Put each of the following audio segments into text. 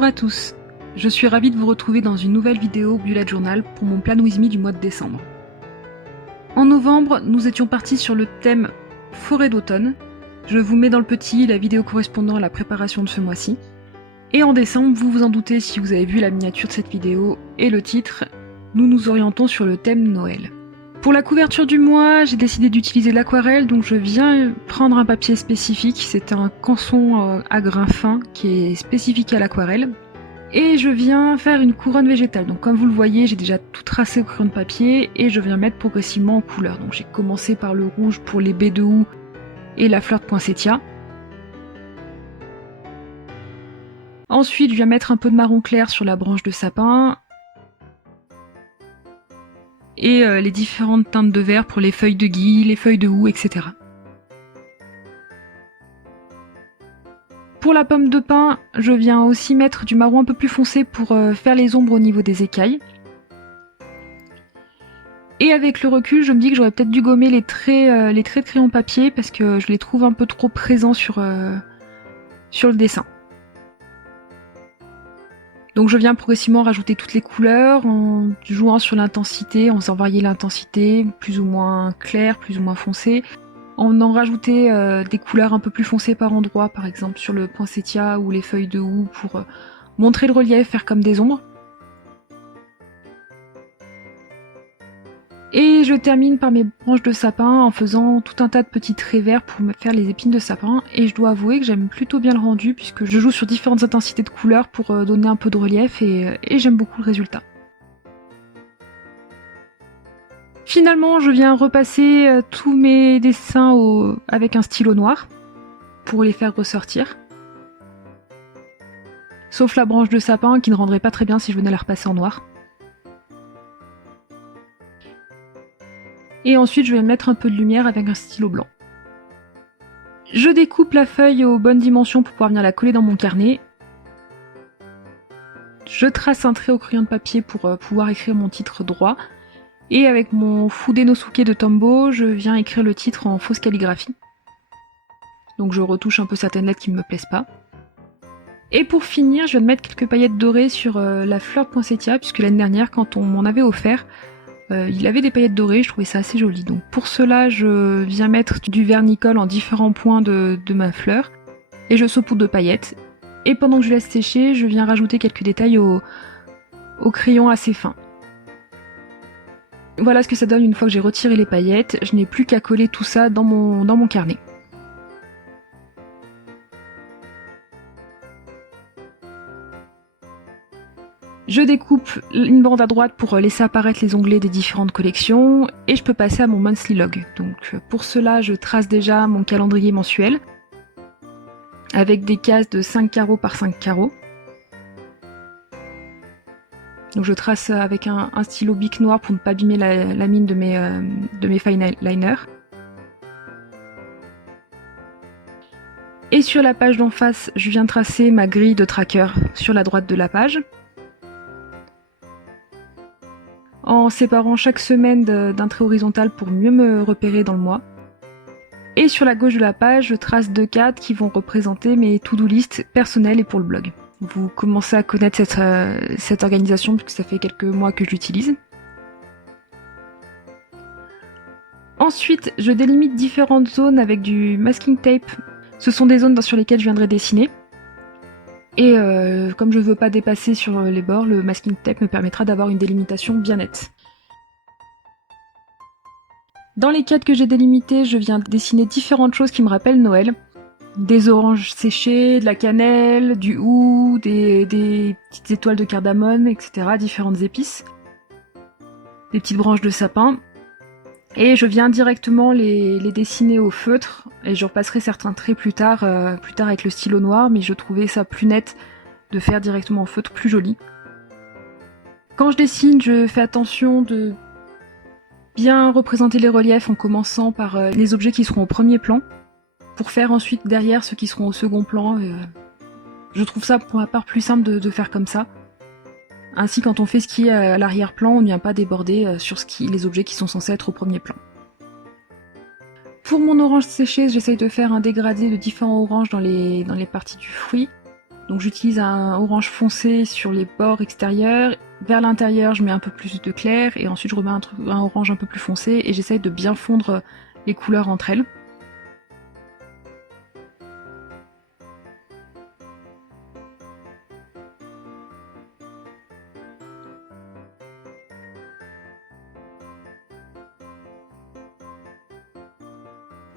Bonjour à tous, je suis ravie de vous retrouver dans une nouvelle vidéo Bullet Journal pour mon Plan With Me du mois de décembre. En novembre, nous étions partis sur le thème forêt d'automne. Je vous mets dans le petit la vidéo correspondant à la préparation de ce mois-ci. Et en décembre, vous vous en doutez si vous avez vu la miniature de cette vidéo et le titre, nous nous orientons sur le thème Noël. Pour la couverture du mois, j'ai décidé d'utiliser l'aquarelle, donc je viens prendre un papier spécifique, c'est un canson à grains fins qui est spécifique à l'aquarelle. Et je viens faire une couronne végétale, donc comme vous le voyez, j'ai déjà tout tracé au crayon de papier et je viens mettre progressivement en couleur. Donc j'ai commencé par le rouge pour les baies de houx et la fleur de poinsettia. Ensuite, je viens mettre un peu de marron clair sur la branche de sapin. Et les différentes teintes de vert pour les feuilles de gui, les feuilles de houx, etc. Pour la pomme de pin, je viens aussi mettre du marron un peu plus foncé pour faire les ombres au niveau des écailles. Et avec le recul, je me dis que j'aurais peut-être dû gommer les traits de crayon papier parce que je les trouve un peu trop présents sur le dessin. Donc je viens progressivement rajouter toutes les couleurs en jouant sur l'intensité, en faisant varier l'intensité, plus ou moins claire, plus ou moins foncée. En rajouter des couleurs un peu plus foncées par endroits, par exemple sur le poinsettia ou les feuilles de houx pour montrer le relief, faire comme des ombres. Et je termine par mes branches de sapin en faisant tout un tas de petits traits verts pour me faire les épines de sapin. Et je dois avouer que j'aime plutôt bien le rendu puisque je joue sur différentes intensités de couleurs pour donner un peu de relief et j'aime beaucoup le résultat. Finalement, je viens repasser tous mes dessins avec un stylo noir pour les faire ressortir. Sauf la branche de sapin qui ne rendrait pas très bien si je venais la repasser en noir. Et ensuite, je vais mettre un peu de lumière avec un stylo blanc. Je découpe la feuille aux bonnes dimensions pour pouvoir venir la coller dans mon carnet. Je trace un trait au crayon de papier pour pouvoir écrire mon titre droit. Et avec mon Fudenosuke de Tombow, je viens écrire le titre en fausse calligraphie. Donc je retouche un peu certaines lettres qui ne me plaisent pas. Et pour finir, je viens de mettre quelques paillettes dorées sur la fleur de poinsettia, puisque l'année dernière, quand on m'en avait offert, il avait des paillettes dorées, je trouvais ça assez joli. Donc pour cela, je viens mettre du vernicole en différents points de ma fleur, et je saupoudre de paillettes. Et pendant que je laisse sécher, je viens rajouter quelques détails au crayon assez fin. Voilà ce que ça donne une fois que j'ai retiré les paillettes, je n'ai plus qu'à coller tout ça dans mon carnet. Je découpe une bande à droite pour laisser apparaître les onglets des différentes collections et je peux passer à mon monthly log. Donc pour cela, je trace déjà mon calendrier mensuel avec des cases de 5 carreaux par 5 carreaux. Donc je trace avec un stylo bic noir pour ne pas abîmer la mine de mes fine liners. Et sur la page d'en face, je viens tracer ma grille de tracker sur la droite de la page. En séparant chaque semaine d'un trait horizontal pour mieux me repérer dans le mois. Et sur la gauche de la page, je trace 2 cadres qui vont représenter mes to-do list personnelles et pour le blog. Vous commencez à connaître cette organisation puisque ça fait quelques mois que je l'utilise. Ensuite, je délimite différentes zones avec du masking tape. Ce sont des zones sur lesquelles je viendrai dessiner. Et comme je ne veux pas dépasser sur les bords, le masking tape me permettra d'avoir une délimitation bien nette. Dans les cadres que j'ai délimités, je viens dessiner différentes choses qui me rappellent Noël. Des oranges séchées, de la cannelle, du hou, des petites étoiles de cardamome, etc. Différentes épices. Des petites branches de sapin. Et je viens directement les dessiner au feutre. Et je repasserai certains traits plus tard avec le stylo noir, mais je trouvais ça plus net de faire directement au feutre, plus joli. Quand je dessine, je fais attention de bien représenter les reliefs en commençant par les objets qui seront au premier plan, pour faire ensuite derrière ceux qui seront au second plan. Je trouve ça pour ma part plus simple de faire comme ça. Ainsi, quand on fait ce qui est à l'arrière-plan, on ne vient pas déborder sur les objets qui sont censés être au premier plan. Pour mon orange séchée, j'essaye de faire un dégradé de différents oranges dans les parties du fruit. Donc j'utilise un orange foncé sur les bords extérieurs. Vers l'intérieur, je mets un peu plus de clair et ensuite je remets un orange un peu plus foncé et j'essaye de bien fondre les couleurs entre elles.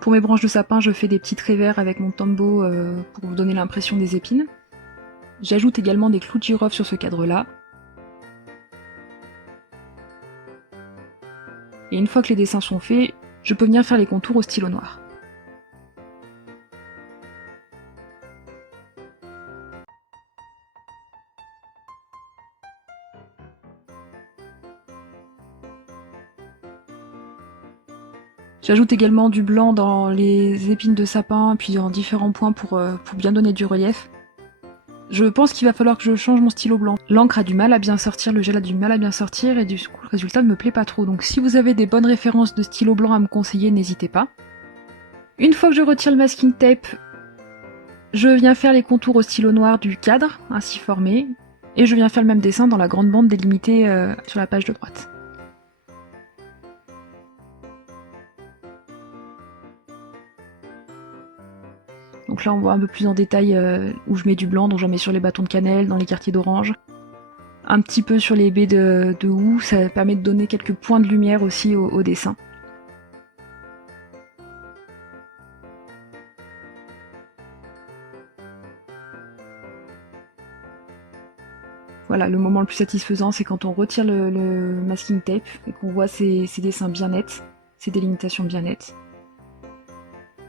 Pour mes branches de sapin, je fais des petits traits verts avec mon Tombow pour vous donner l'impression des épines. J'ajoute également des clous de girofle sur ce cadre-là. Et une fois que les dessins sont faits, je peux venir faire les contours au stylo noir. J'ajoute également du blanc dans les épines de sapin, puis en différents points pour bien donner du relief. Je pense qu'il va falloir que je change mon stylo blanc. L'encre a du mal à bien sortir, le gel a du mal à bien sortir, et du coup le résultat ne me plaît pas trop. Donc si vous avez des bonnes références de stylo blanc à me conseiller, n'hésitez pas. Une fois que je retire le masking tape, je viens faire les contours au stylo noir du cadre, ainsi formé, et je viens faire le même dessin dans la grande bande délimitée sur la page de droite. Donc là on voit un peu plus en détail où je mets du blanc, donc j'en mets sur les bâtons de cannelle, dans les quartiers d'orange. Un petit peu sur les baies de houx, ça permet de donner quelques points de lumière aussi au dessin. Voilà, le moment le plus satisfaisant, c'est quand on retire le masking tape et qu'on voit ces dessins bien nets, ces délimitations bien nettes.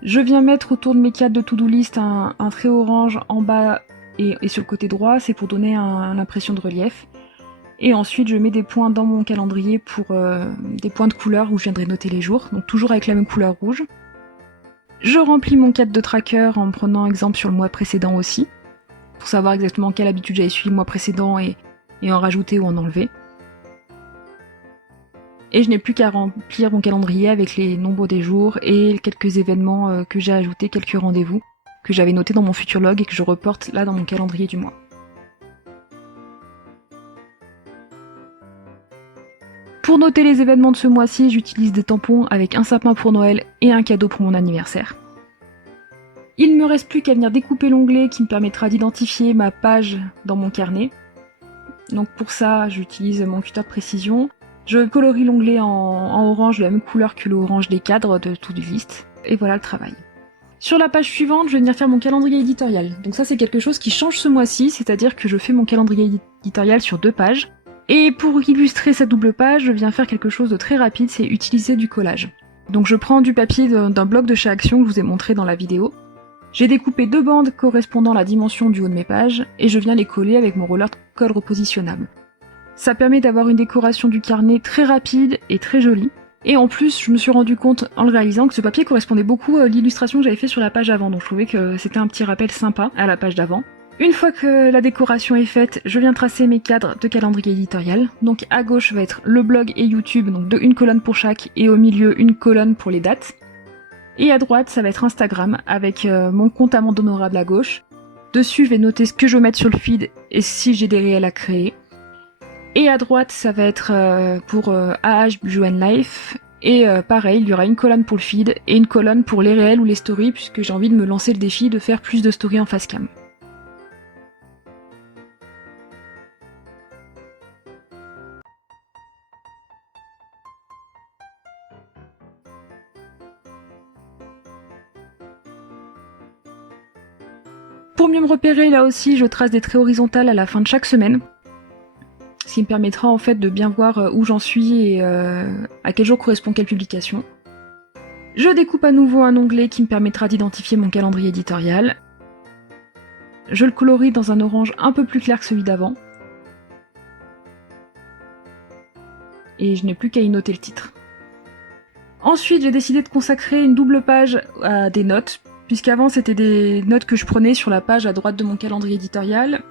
Je viens mettre autour de mes cadres de to-do list un trait orange en bas et sur le côté droit, c'est pour donner l'impression de relief. Et ensuite je mets des points dans mon calendrier pour des points de couleur où je viendrai noter les jours, donc toujours avec la même couleur rouge. Je remplis mon cadre de tracker en prenant exemple sur le mois précédent aussi, pour savoir exactement quelle habitude j'avais suivi le mois précédent et en rajouter ou en enlever. Et je n'ai plus qu'à remplir mon calendrier avec les nombres des jours et quelques événements que j'ai ajoutés, quelques rendez-vous que j'avais notés dans mon futur log et que je reporte là dans mon calendrier du mois. Pour noter les événements de ce mois-ci, j'utilise des tampons avec un sapin pour Noël et un cadeau pour mon anniversaire. Il ne me reste plus qu'à venir découper l'onglet qui me permettra d'identifier ma page dans mon carnet. Donc pour ça, j'utilise mon cutter de précision. Je colorie l'onglet en orange de la même couleur que l'orange des cadres de to-do list. Et voilà le travail. Sur la page suivante, je vais venir faire mon calendrier éditorial. Donc ça c'est quelque chose qui change ce mois-ci, c'est-à-dire que je fais mon calendrier éditorial sur 2 pages. Et pour illustrer cette double page, je viens faire quelque chose de très rapide, c'est utiliser du collage. Donc je prends du papier d'un bloc de chez Action que je vous ai montré dans la vidéo. J'ai découpé 2 bandes correspondant à la dimension du haut de mes pages, et je viens les coller avec mon roller colle repositionnable. Ça permet d'avoir une décoration du carnet très rapide et très jolie. Et en plus, je me suis rendu compte en le réalisant que ce papier correspondait beaucoup à l'illustration que j'avais fait sur la page avant, donc je trouvais que c'était un petit rappel sympa à la page d'avant. Une fois que la décoration est faite, je viens tracer mes cadres de calendrier éditorial. Donc à gauche va être le blog et YouTube, donc une colonne pour chaque, et au milieu une colonne pour les dates. Et à droite, ça va être Instagram, avec mon compte amende honorable à gauche. Dessus, je vais noter ce que je veux mettre sur le feed et si j'ai des réels à créer. Et à droite, ça va être pour AH Bijou and Life. Et pareil, il y aura une colonne pour le feed et une colonne pour les réels ou les stories, puisque j'ai envie de me lancer le défi de faire plus de stories en face cam. Pour mieux me repérer, là aussi, je trace des traits horizontales à la fin de chaque semaine. Ce qui me permettra en fait de bien voir où j'en suis et à quel jour correspond quelle publication. Je découpe à nouveau un onglet qui me permettra d'identifier mon calendrier éditorial. Je le colorie dans un orange un peu plus clair que celui d'avant. Et je n'ai plus qu'à y noter le titre. Ensuite, j'ai décidé de consacrer une double page à des notes, puisqu'avant c'était des notes que je prenais sur la page à droite de mon calendrier éditorial.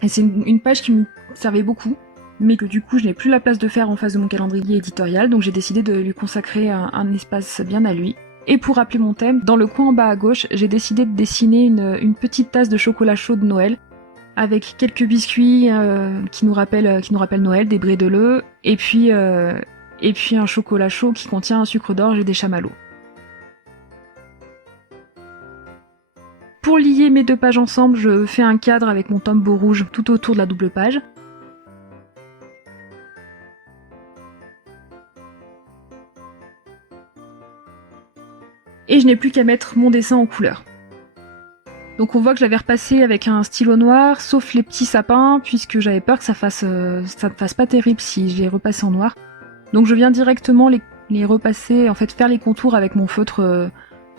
Et c'est une page qui me servait beaucoup, mais que du coup je n'ai plus la place de faire en face de mon calendrier éditorial, donc j'ai décidé de lui consacrer un espace bien à lui. Et pour rappeler mon thème, dans le coin en bas à gauche, j'ai décidé de dessiner une petite tasse de chocolat chaud de Noël, avec quelques biscuits qui nous rappellent Noël, des brédeleux, et puis un chocolat chaud qui contient un sucre d'orge et des chamallows. Pour lier mes deux pages ensemble, je fais un cadre avec mon Tombow rouge tout autour de la double page. Et je n'ai plus qu'à mettre mon dessin en couleur. Donc on voit que j'avais repassé avec un stylo noir, sauf les petits sapins, puisque j'avais peur que ça ne fasse pas terrible si je les repassais en noir. Donc je viens directement les repasser, en fait faire les contours avec mon feutre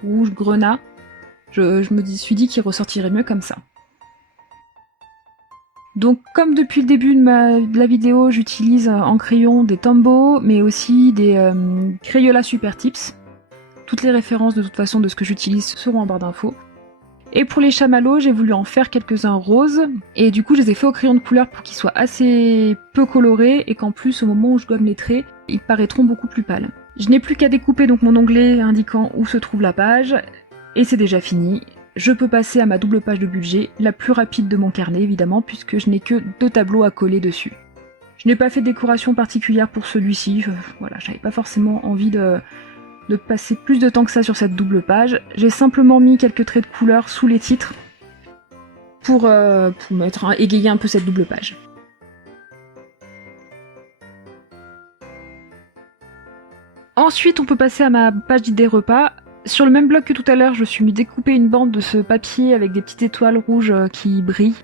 rouge grenat. Je me suis dit qu'il ressortirait mieux comme ça. Donc comme depuis le début de la vidéo, j'utilise en crayon des Tombow, mais aussi des Crayola Super Tips. Toutes les références de toute façon de ce que j'utilise seront en barre d'infos. Et pour les chamallows, j'ai voulu en faire quelques-uns roses, et du coup je les ai fait au crayon de couleur pour qu'ils soient assez peu colorés, et qu'en plus au moment où je gomme les traits, ils paraîtront beaucoup plus pâles. Je n'ai plus qu'à découper donc mon onglet indiquant où se trouve la page, et c'est déjà fini. Je peux passer à ma double page de budget, la plus rapide de mon carnet évidemment, puisque je n'ai que 2 tableaux à coller dessus. Je n'ai pas fait de décoration particulière pour celui-ci, voilà, j'avais pas forcément envie de passer plus de temps que ça sur cette double page. J'ai simplement mis quelques traits de couleur sous les titres pour égayer un peu cette double page. Ensuite, on peut passer à ma page d'idées repas. Sur le même bloc que tout à l'heure, je suis mis découper une bande de ce papier avec des petites étoiles rouges qui brillent,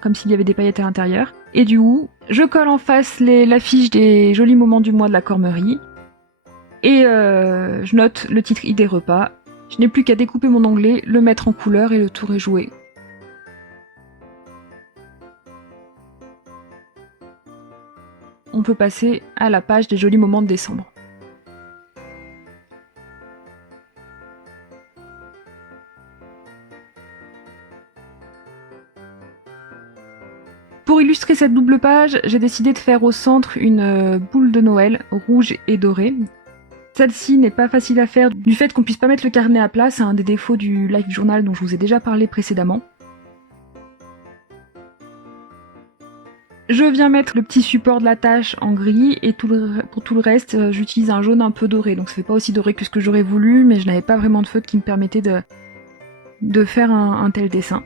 comme s'il y avait des paillettes à l'intérieur, et du hou. Je colle en face l'affiche des jolis moments du mois de la Cormerie. Et je note le titre idée repas. Je n'ai plus qu'à découper mon onglet, le mettre en couleur et le tour est joué. On peut passer à la page des jolis moments de décembre. Pour illustrer cette double page, j'ai décidé de faire au centre une boule de Noël rouge et dorée. Celle-ci n'est pas facile à faire du fait qu'on puisse pas mettre le carnet à plat, c'est un des défauts du live journal dont je vous ai déjà parlé précédemment. Je viens mettre le petit support de la tâche en gris et pour tout le reste j'utilise un jaune un peu doré, donc ça fait pas aussi doré que ce que j'aurais voulu, mais je n'avais pas vraiment de feutre qui me permettait de faire un tel dessin.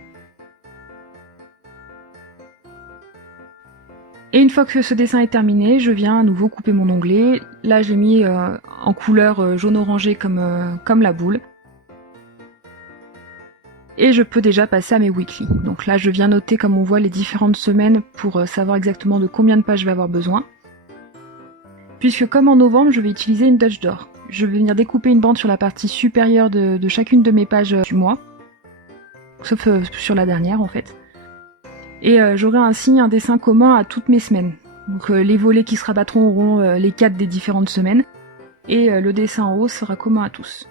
Et une fois que ce dessin est terminé, je viens à nouveau couper mon onglet. Là, je l'ai mis en couleur jaune-orangé comme la boule. Et je peux déjà passer à mes weekly. Donc là, je viens noter, comme on voit, les différentes semaines pour savoir exactement de combien de pages je vais avoir besoin. Puisque comme en novembre, je vais utiliser une Dutch d'or. Je vais venir découper une bande sur la partie supérieure de chacune de mes pages du mois. Sauf sur la dernière, en fait. Et j'aurai ainsi un dessin commun à toutes mes semaines. Donc les volets qui se rabattront auront les 4 des différentes semaines, et le dessin en haut sera commun à tous.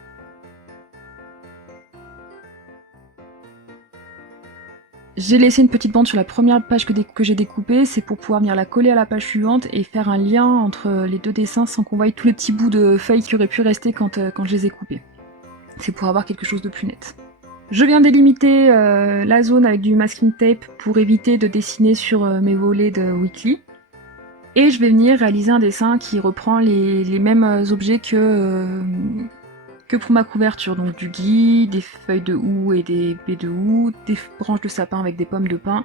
J'ai laissé une petite bande sur la première page que j'ai découpée, c'est pour pouvoir venir la coller à la page suivante et faire un lien entre les deux dessins sans qu'on voie tous les petits bouts de feuilles qui auraient pu rester quand je les ai coupés. C'est pour avoir quelque chose de plus net. Je viens délimiter la zone avec du masking tape pour éviter de dessiner sur mes volets de weekly. Et je vais venir réaliser un dessin qui reprend les mêmes objets que pour ma couverture. Donc du gui, des feuilles de houx et des baies de houx, des branches de sapin avec des pommes de pin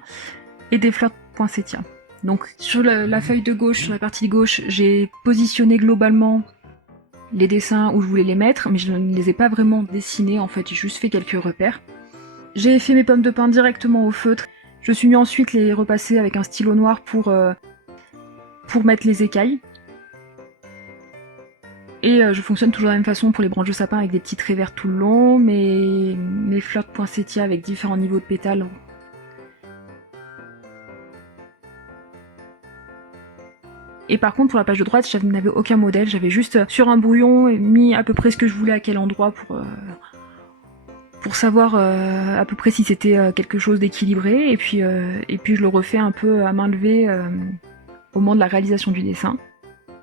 et des fleurs de poinsettia. Donc sur la feuille de gauche, sur la partie gauche, j'ai positionné globalement les dessins où je voulais les mettre, mais je ne les ai pas vraiment dessinés, en fait, j'ai juste fait quelques repères. J'ai fait mes pommes de pin directement au feutre. Je suis venue ensuite les repasser avec un stylo noir pour mettre les écailles. Et je fonctionne toujours de la même façon pour les branches de sapin avec des petits traits verts tout le long, mes fleurs de poinsettia avec différents niveaux de pétales. Et par contre, pour la page de droite, je n'avais aucun modèle, j'avais juste sur un brouillon mis à peu près ce que je voulais à quel endroit pour savoir à peu près si c'était quelque chose d'équilibré, et puis je le refais un peu à main levée au moment de la réalisation du dessin.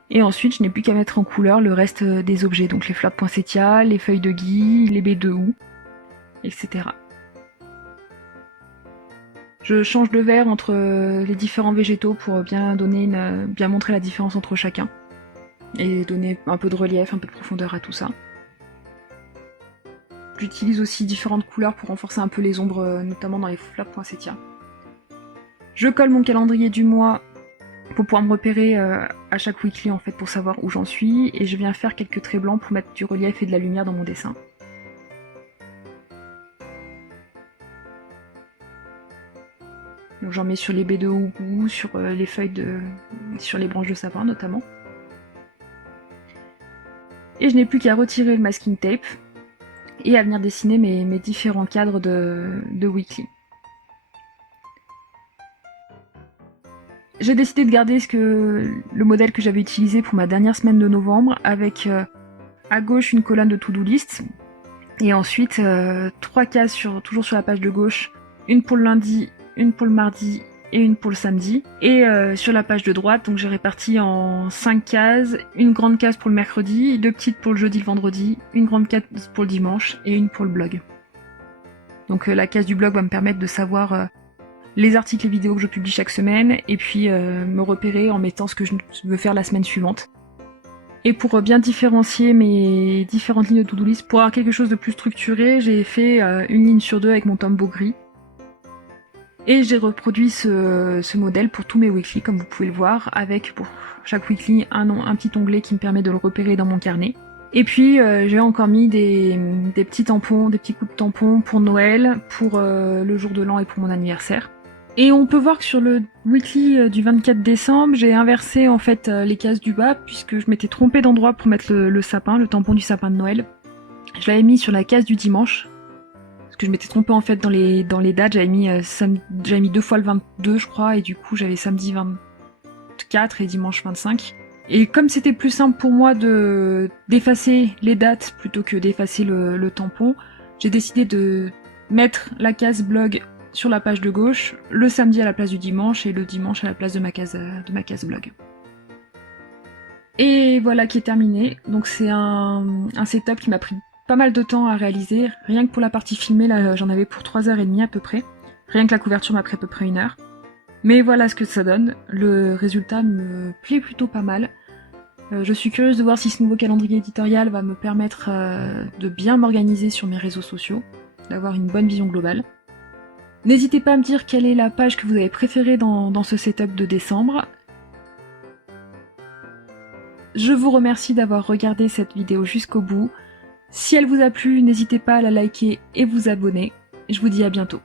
Et ensuite, je n'ai plus qu'à mettre en couleur le reste des objets, donc les fleurs de poinsettia, les feuilles de gui, les baies de houx, etc. Je change de vert entre les différents végétaux pour bien montrer la différence entre chacun et donner un peu de relief, un peu de profondeur à tout ça. J'utilise aussi différentes couleurs pour renforcer un peu les ombres, notamment dans les fleurs poinsettias. Je colle mon calendrier du mois pour pouvoir me repérer à chaque weekly en fait pour savoir où j'en suis, et je viens faire quelques traits blancs pour mettre du relief et de la lumière dans mon dessin. Donc j'en mets sur les baies de houblou, sur les feuilles sur les branches de sapin notamment. Et je n'ai plus qu'à retirer le masking tape et à venir dessiner mes différents cadres de weekly. J'ai décidé de garder le modèle que j'avais utilisé pour ma dernière semaine de novembre, avec à gauche une colonne de to-do list, et ensuite 3 cases toujours sur la page de gauche, une pour le lundi, une pour le mardi et une pour le samedi. Et sur la page de droite, donc j'ai réparti en 5 cases, une grande case pour le mercredi, 2 petites pour le jeudi, le vendredi, une grande case pour le dimanche et une pour le blog. Donc la case du blog va me permettre de savoir les articles et vidéos que je publie chaque semaine, et puis me repérer en mettant ce que je veux faire la semaine suivante. Et pour bien différencier mes différentes lignes de to-do list, pour avoir quelque chose de plus structuré, j'ai fait une ligne sur 2 avec mon Tombow gris. Et j'ai reproduit ce modèle pour tous mes weekly, comme vous pouvez le voir, avec pour chaque weekly un petit onglet qui me permet de le repérer dans mon carnet. Et puis j'ai encore mis des petits tampons, des petits coups de tampons pour Noël, pour le jour de l'an et pour mon anniversaire. Et on peut voir que sur le weekly du 24 décembre, j'ai inversé en fait les cases du bas, puisque je m'étais trompée d'endroit pour mettre le sapin, le tampon du sapin de Noël. Je l'avais mis sur la case du dimanche, parce que je m'étais trompée en fait dans les dates, j'avais mis 2 fois le 22 je crois, et du coup j'avais samedi 24 et dimanche 25. Et comme c'était plus simple pour moi d'effacer les dates plutôt que d'effacer le tampon, j'ai décidé de mettre la case blog sur la page de gauche, le samedi à la place du dimanche et le dimanche à la place de ma case blog. Et voilà qui est terminé. Donc c'est un setup qui m'a pris pas mal de temps à réaliser. Rien que pour la partie filmée, là j'en avais pour 3h30 à peu près. Rien que la couverture m'a pris à peu près 1 heure. Mais voilà ce que ça donne. Le résultat me plaît plutôt pas mal. Je suis curieuse de voir si ce nouveau calendrier éditorial va me permettre de bien m'organiser sur mes réseaux sociaux, d'avoir une bonne vision globale. N'hésitez pas à me dire quelle est la page que vous avez préférée dans ce setup de décembre. Je vous remercie d'avoir regardé cette vidéo jusqu'au bout. Si elle vous a plu, n'hésitez pas à la liker et vous abonner. Je vous dis à bientôt.